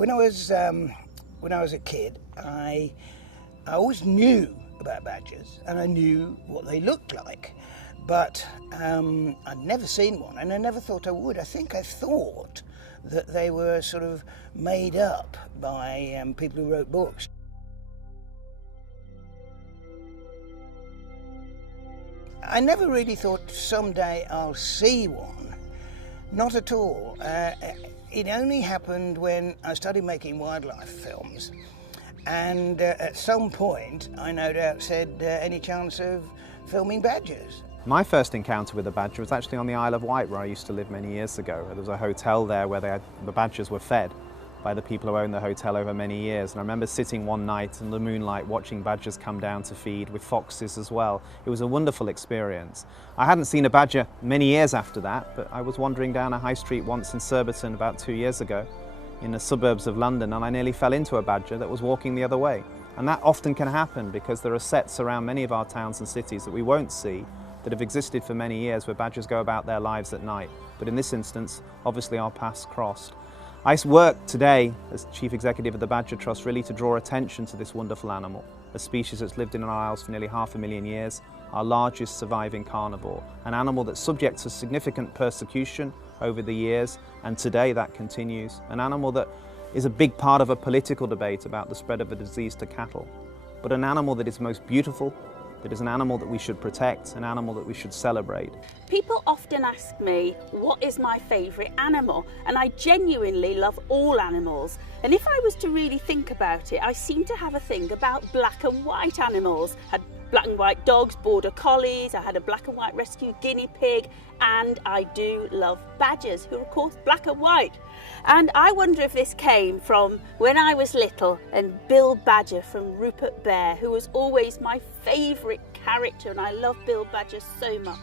When I was a kid, I always knew about badgers and I knew what they looked like, but I'd never seen one and I never thought I would. I think I thought that they were sort of made up by people who wrote books. I never really thought someday I'll see one. Not at all. It only happened when I started making wildlife films, and at some point I no doubt said, any chance of filming badgers? My first encounter with a badger was actually on the Isle of Wight, where I used to live many years ago. There was a hotel there where the badgers were fed by the people who owned the hotel over many years. And I remember sitting one night in the moonlight watching badgers come down to feed, with foxes as well. It was a wonderful experience. I hadn't seen a badger many years after that, but I was wandering down a high street once in Surbiton about 2 years ago in the suburbs of London, and I nearly fell into a badger that was walking the other way. And that often can happen because there are sets around many of our towns and cities that we won't see, that have existed for many years, where badgers go about their lives at night. But in this instance, obviously our paths crossed. I work today as Chief Executive of the Badger Trust really to draw attention to this wonderful animal, a species that's lived in our isles for nearly 500,000 years, our largest surviving carnivore, an animal that's subject to significant persecution over the years, and today that continues, an animal that is a big part of a political debate about the spread of a disease to cattle, but an animal that is most beautiful, that is an animal that we should protect, an animal that we should celebrate. People often ask me, what is my favourite animal? And I genuinely love all animals. And if I was to really think about it, I seem to have a thing about black and white animals. I had black and white dogs, border collies, I had a black and white rescue guinea pig, and I do love badgers, who are of course black and white. And I wonder if this came from when I was little and Bill Badger from Rupert Bear, who was always my favourite character, and I love Bill Badger so much.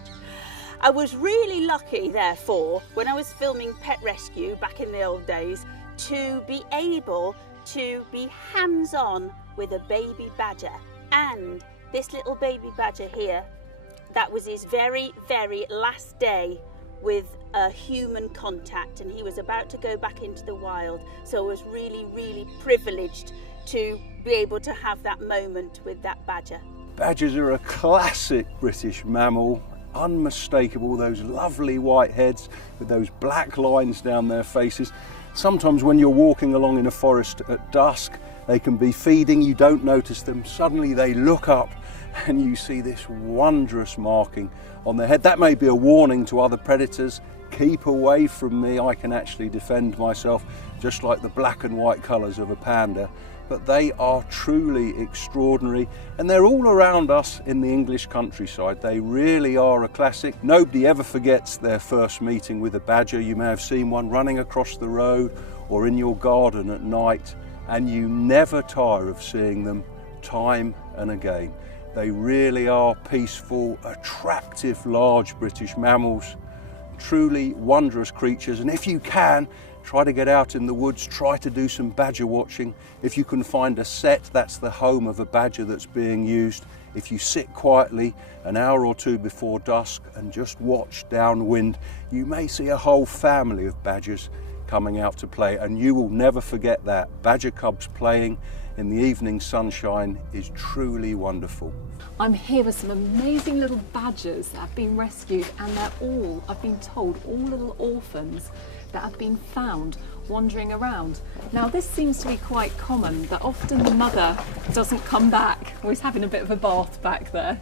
I was really lucky, therefore, when I was filming Pet Rescue back in the old days, to be able to be hands-on with a baby badger. And this little baby badger here, that was his very, very last day with a human contact, and he was about to go back into the wild. So I was really, really privileged to be able to have that moment with that badger. Badgers are a classic British mammal, unmistakable, those lovely white heads with those black lines down their faces. Sometimes when you're walking along in a forest at dusk, they can be feeding, you don't notice them, suddenly they look up and you see this wondrous marking on their head. That may be a warning to other predators, keep away from me, I can actually defend myself, just like the black and white colours of a panda. But they are truly extraordinary, and they're all around us in the English countryside. They really are a classic. Nobody ever forgets their first meeting with a badger. You may have seen one running across the road or in your garden at night, and you never tire of seeing them time and again. They really are peaceful, attractive, large British mammals, truly wondrous creatures. And if you can, try to get out in the woods, try to do some badger watching. If you can find a set that's the home of a badger that's being used, if you sit quietly an hour or two before dusk and just watch downwind, you may see a whole family of badgers coming out to play, and you will never forget that. Badger cubs playing in the evening sunshine is truly wonderful. I'm here with some amazing little badgers that have been rescued, and they're all, I've been told, all little orphans that have been found wandering around. Now this seems to be quite common, that often the mother doesn't come back. Oh, he's having a bit of a bath back there.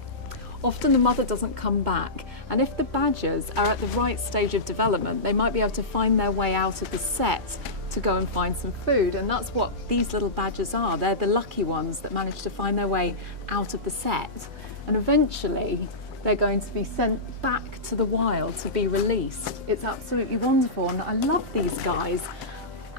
Often the mother doesn't come back, and if the badgers are at the right stage of development, they might be able to find their way out of the set to go and find some food, and that's what these little badgers are. They're the lucky ones that manage to find their way out of the set, and eventually they're going to be sent back to the wild to be released. It's absolutely wonderful, and I love these guys.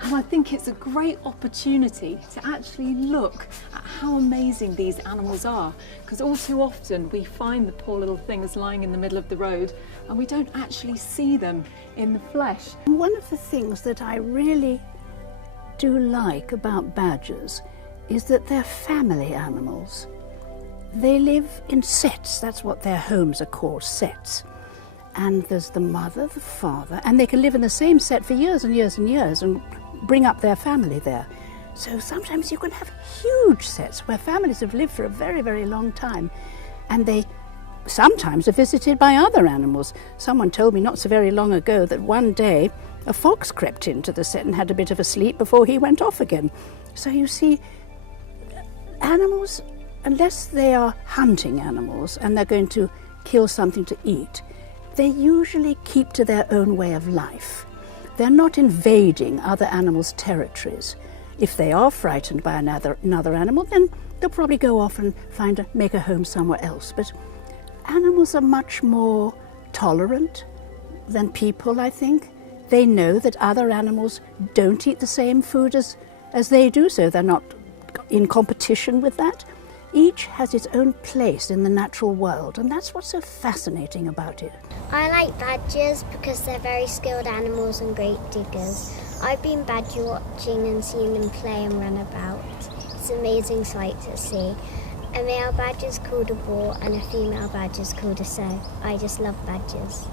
And I think it's a great opportunity to actually look at how amazing these animals are, because all too often we find the poor little things lying in the middle of the road and we don't actually see them in the flesh. One of the things that I really do like about badgers is that they're family animals. They live in sets, that's what their homes are called, sets. And there's the mother, the father, and they can live in the same set for years and years and years and bring up their family there. So sometimes you can have huge sets where families have lived for a very, very long time, and they sometimes are visited by other animals. Someone told me not so very long ago that one day a fox crept into the set and had a bit of a sleep before he went off again. So you see, animals, unless they are hunting animals and they're going to kill something to eat, they usually keep to their own way of life. They're not invading other animals' territories. If they are frightened by another animal, then they'll probably go off and make a home somewhere else. But animals are much more tolerant than people, I think. They know that other animals don't eat the same food as they do, so they're not in competition with that. Each has its own place in the natural world, and that's what's so fascinating about it. I like badgers because they're very skilled animals and great diggers. I've been badger watching and seen them play and run about. It's an amazing sight to see. A male badger's called a boar and a female badger's called a sow. I just love badgers.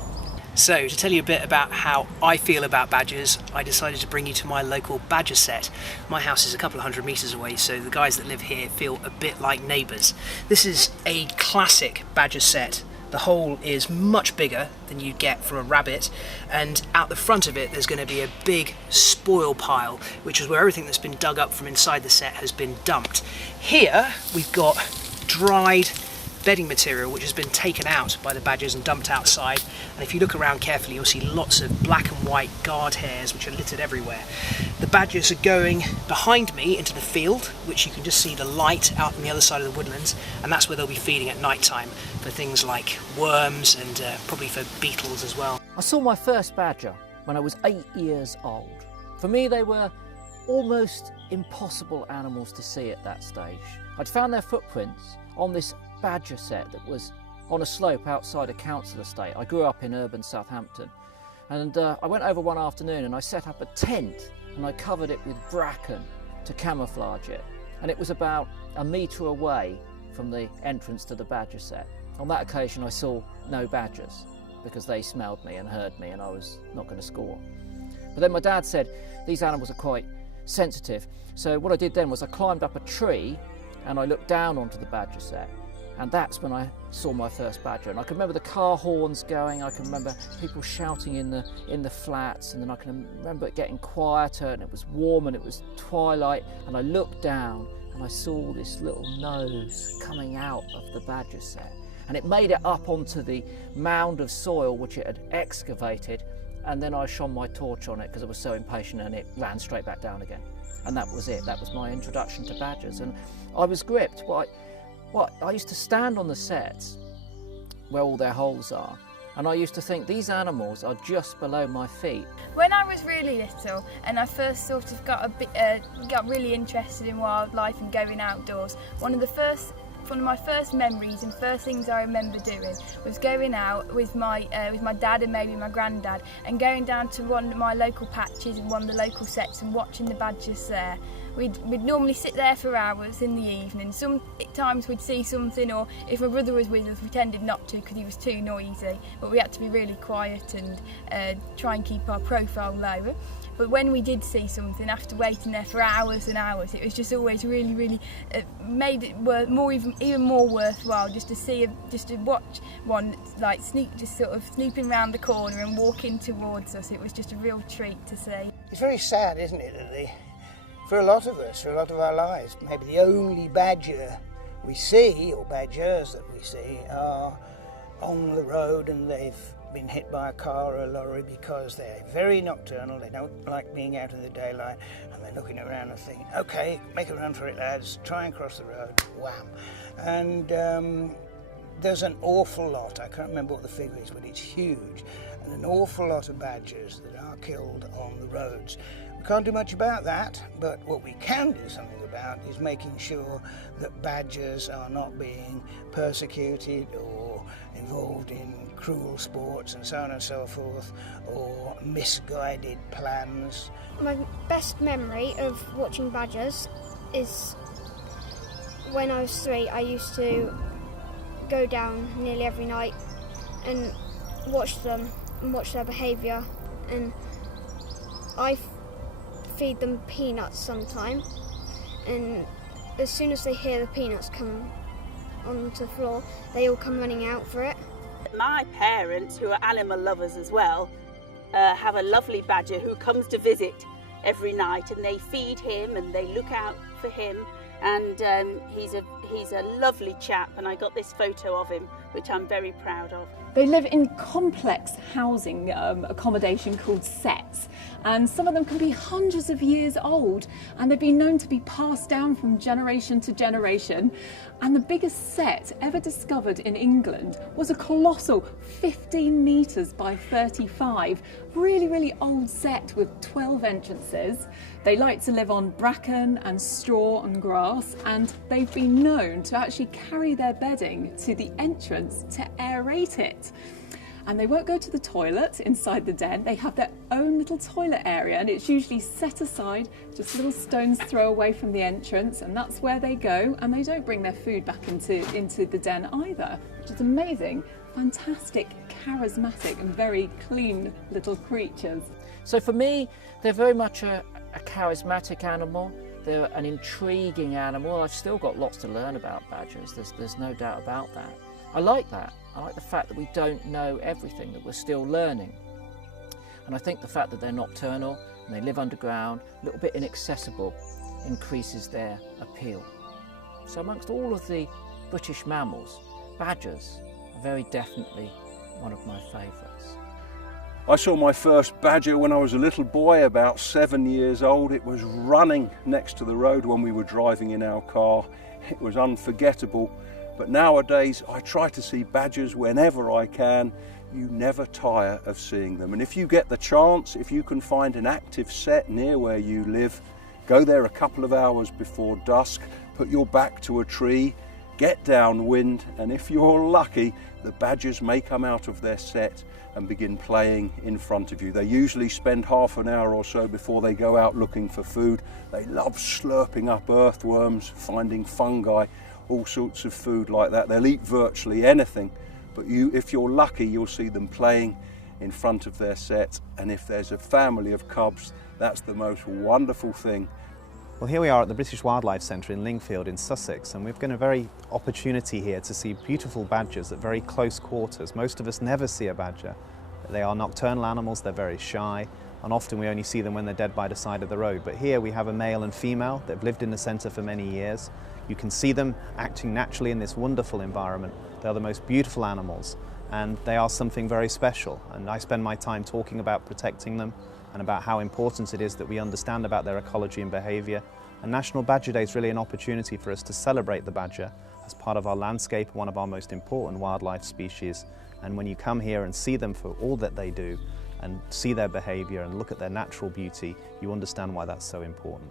So, to tell you a bit about how I feel about badgers, I decided to bring you to my local badger set. My house is a couple of 100 metres away, so the guys that live here feel a bit like neighbours. This is a classic badger set. The hole is much bigger than you'd get from a rabbit, and out the front of it there's going to be a big spoil pile, which is where everything that's been dug up from inside the set has been dumped. Here we've got dried bedding material which has been taken out by the badgers and dumped outside, and if you look around carefully you'll see lots of black and white guard hairs which are littered everywhere. The badgers are going behind me into the field, which you can just see the light out on the other side of the woodlands, and that's where they'll be feeding at night time for things like worms and probably for beetles as well. I saw my first badger when I was 8 years old. For me they were almost impossible animals to see at that stage. I'd found their footprints on this badger set that was on a slope outside a council estate. I grew up in urban Southampton, and I went over one afternoon and I set up a tent and I covered it with bracken to camouflage it, and it was about a metre away from the entrance to the badger set. On that occasion I saw no badgers because they smelled me and heard me and I was not going to score. But then my dad said these animals are quite sensitive, so what I did then was I climbed up a tree and I looked down onto the badger set, and that's when I saw my first badger. And I can remember the car horns going, I can remember people shouting in the flats, and then I can remember it getting quieter, and it was warm and it was twilight, and I looked down and I saw this little nose coming out of the badger set, and it made it up onto the mound of soil which it had excavated, and then I shone my torch on it because I was so impatient, and it ran straight back down again. And that was it. That was my introduction to badgers, and I was gripped. I used to stand on the sets where all their holes are, and I used to think these animals are just below my feet. When I was really little and I first sort of got really interested in wildlife and going outdoors, one of my first memories and first things I remember doing was going out with my dad and maybe my granddad and going down to one of my local patches and one of the local sets and watching the badgers there. We'd normally sit there for hours in the evening. Sometimes we'd see something, or if my brother was with us we tended not to because he was too noisy, but we had to be really quiet and try and keep our profile lower. But when we did see something, after waiting there for hours and hours, it was just always really made it even more worthwhile just to watch one just sort of snooping around the corner and walking towards us. It was just a real treat to see. It's very sad, isn't it, that for a lot of us, for a lot of our lives, maybe the only badger we see, or badgers that we see, are on the road and they've been hit by a car or a lorry because they're very nocturnal, they don't like being out in the daylight, and they're looking around and thinking, okay, make a run for it lads, try and cross the road, wham. And there's an awful lot, I can't remember what the figure is, but it's huge, and an awful lot of badgers that are killed on the roads. We can't do much about that, but what we can do something about is making sure that badgers are not being persecuted or involved in cruel sports and so on and so forth, or misguided plans. My best memory of watching badgers is when I was 3. I used to go down nearly every night and watch them and watch their behaviour, and I feed them peanuts sometime, and as soon as they hear the peanuts come onto the floor, they all come running out for it. My parents, who are animal lovers as well, have a lovely badger who comes to visit every night, and they feed him and they look out for him, and he's a lovely chap, and I got this photo of him which I'm very proud of. They live in complex housing accommodation called setts, and some of them can be hundreds of years old, and they've been known to be passed down from generation to generation. And the biggest set ever discovered in England was a colossal 15 metres by 35, really old set with 12 entrances. They like to live on bracken and straw and grass, and they've been known to actually carry their bedding to the entrance to aerate it. And they won't go to the toilet inside the den. They have their own little toilet area, and it's usually set aside, just a little stone's throw away from the entrance, and that's where they go, and they don't bring their food back into the den either, which is amazing. Fantastic, charismatic and very clean little creatures. So for me, they're very much a charismatic animal. They're an intriguing animal. I've still got lots to learn about badgers, there's no doubt about that. I like that. I like the fact that we don't know everything, that we're still learning. And I think the fact that they're nocturnal and they live underground, a little bit inaccessible, increases their appeal. So amongst all of the British mammals, badgers are very definitely one of my favourites. I saw my first badger when I was a little boy, about 7 years old. It was running next to the road when we were driving in our car. It was unforgettable. But nowadays I try to see badgers whenever I can. You never tire of seeing them. And if you get the chance, if you can find an active set near where you live, go there a couple of hours before dusk, put your back to a tree, get downwind, and if you're lucky, the badgers may come out of their set and begin playing in front of you. They usually spend half an hour or so before they go out looking for food. They love slurping up earthworms, finding fungi, all sorts of food like that. They'll eat virtually anything, but if you're lucky, you'll see them playing in front of their set, and if there's a family of cubs, that's the most wonderful thing. Well, here we are at the British Wildlife Centre in Lingfield in Sussex, and we've got a very opportunity here to see beautiful badgers at very close quarters. Most of us never see a badger. They are nocturnal animals, they're very shy, and often we only see them when they're dead by the side of the road. But here we have a male and female. They've lived in the centre for many years. You can see them acting naturally in this wonderful environment. They are the most beautiful animals, and they are something very special. And I spend my time talking about protecting them and about how important it is that we understand about their ecology and behaviour. And National Badger Day is really an opportunity for us to celebrate the badger as part of our landscape, one of our most important wildlife species. And when you come here and see them for all that they do, and see their behaviour and look at their natural beauty, you understand why that's so important.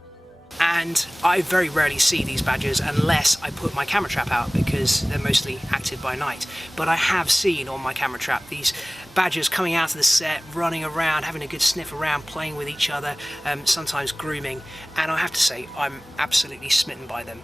And I very rarely see these badgers unless I put my camera trap out, because they're mostly active by night. But I have seen on my camera trap these badgers coming out of the set, running around, having a good sniff around, playing with each other, sometimes grooming, and I have to say I'm absolutely smitten by them.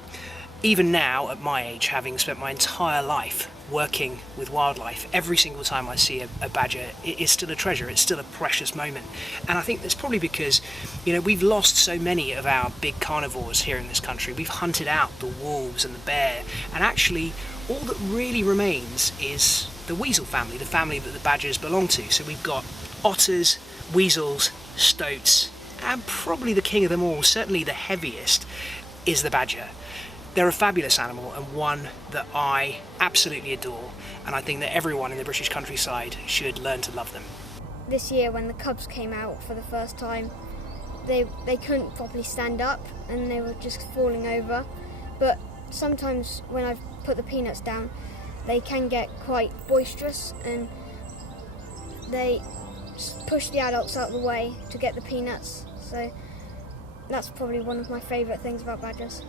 Even now, at my age, having spent my entire life working with wildlife, every single time I see a badger, it is still a treasure, it's still a precious moment. And I think that's probably because, you know, we've lost so many of our big carnivores here in this country. We've hunted out the wolves and the bear, and actually all that really remains is the weasel family, the family that the badgers belong to. So we've got otters, weasels, stoats, and probably the king of them all, certainly the heaviest, is the badger. They're a fabulous animal, and one that I absolutely adore, and I think that everyone in the British countryside should learn to love them. This year when the cubs came out for the first time, they couldn't properly stand up and they were just falling over, but sometimes when I've put the peanuts down, they can get quite boisterous and they push the adults out of the way to get the peanuts, so that's probably one of my favourite things about badgers.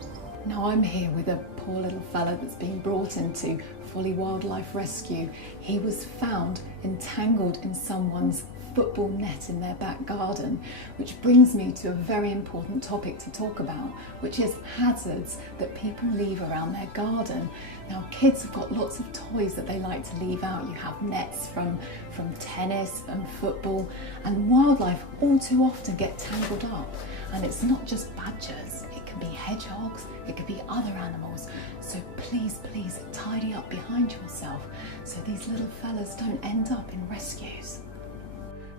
Now I'm here with a poor little fella that's been brought in to Folly Wildlife Rescue. He was found entangled in someone's football net in their back garden, which brings me to a very important topic to talk about, which is hazards that people leave around their garden. Now, kids have got lots of toys that they like to leave out. You have nets from tennis and football, and wildlife all too often get tangled up. And it's not just badgers, it can be hedgehogs, it could be other animals. So please, please tidy up behind yourself so these little fellas don't end up in rescues.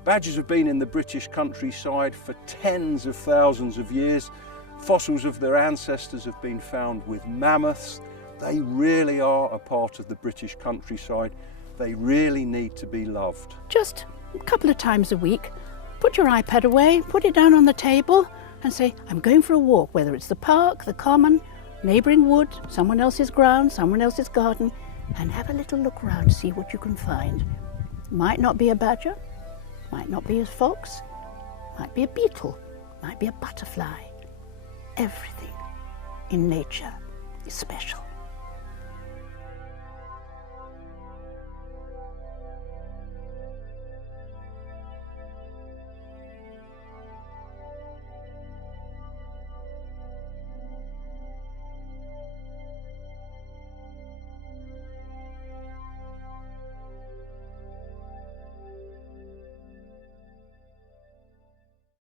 Badgers have been in the British countryside for tens of thousands of years. Fossils of their ancestors have been found with mammoths. They really are a part of the British countryside. They really need to be loved. Just a couple of times a week, put your iPad away, put it down on the table and say, I'm going for a walk, whether it's the park, the common, neighbouring wood, someone else's ground, someone else's garden, and have a little look around, see what you can find. Might not be a badger, might not be a fox, might be a beetle, might be a butterfly. Everything in nature is special.